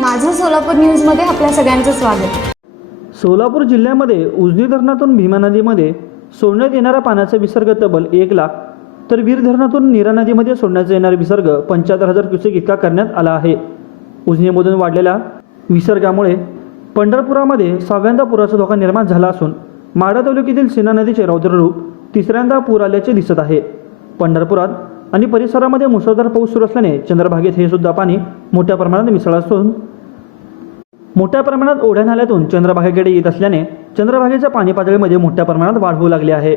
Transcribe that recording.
माझं सोलापूर न्यूजमध्ये आपल्या सगळ्यांचं स्वागत. सोलापूर जिल्ह्यामध्ये उजनी धरणातून भीमा नदीमध्ये सोडण्यात येणारा पाण्याचा विसर्ग तब्बल एक लाख तर वीर धरणातून नीरा नदीमध्ये सोडण्याचा येणारा विसर्ग पंच्याहत्तर हजार क्युसेक इतका करण्यात आला आहे. उजनीमधून वाढलेल्या विसर्गामुळे पंढरपुरामध्ये सहाव्यांदा पुराचा धोका निर्माण झाला असून माढा तालुक्यातील सीना नदीचे रौद्ररूप तिसऱ्यांदा पूर आल्याचे दिसत आहे. पंढरपुरात आणि परिसरामध्ये मुसळधार पाऊस सुरू असल्याने चंद्रभागेत हे सुद्धा पाणी मोठ्या प्रमाणात मिसळत असून मोठ्या प्रमाणात ओढ्या नाल्यातून चंद्रभागेकडे येत असल्याने चंद्रभागेच्या पाणी पातळीमध्ये मोठ्या प्रमाणात वाढ होऊ लागली आहे.